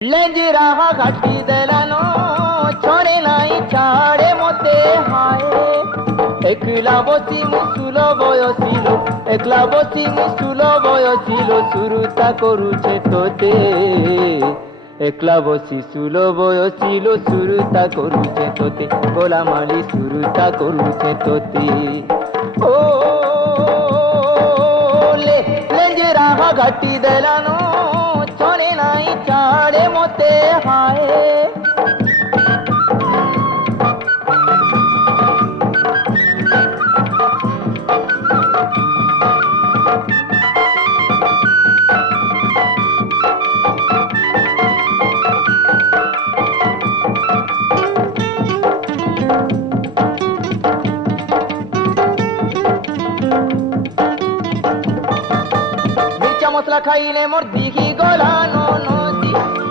ଲେଞ୍ଜିରା ଘାଟି ଦେଲାନ ଛଣେ ନାଇଁ ଛାଡ଼େ ମତେ ହାଏ ଏକଲା ବସି ମୁଁ ସୁଲ ବୟସିଲୋ ଏକଲା ବସି ମୁଁ ସୁଲ ବୟସିଲୋ ସୁରୁତା କରୁଛେ ତୋତେ ଏକଲା ବସି ସୁଲ ବୟସିଲୋ ସୁରୁତା କରୁଛେ ତୋତେ ଗୋଲା ମାଳି ସୁରୁତା କରୁଛେ ତୋତେ ଓ ଲେଞ୍ଜିରା ଘାଟି ଦେଲାନ ଛଣେ ନାଇଁ ଛାଡ଼େ ମତେ ହାଏ ମିର୍ଚା ମସଲା ଖାଇଲେ ମୋର୍ ଦିହି ଗଲା ନ ନସି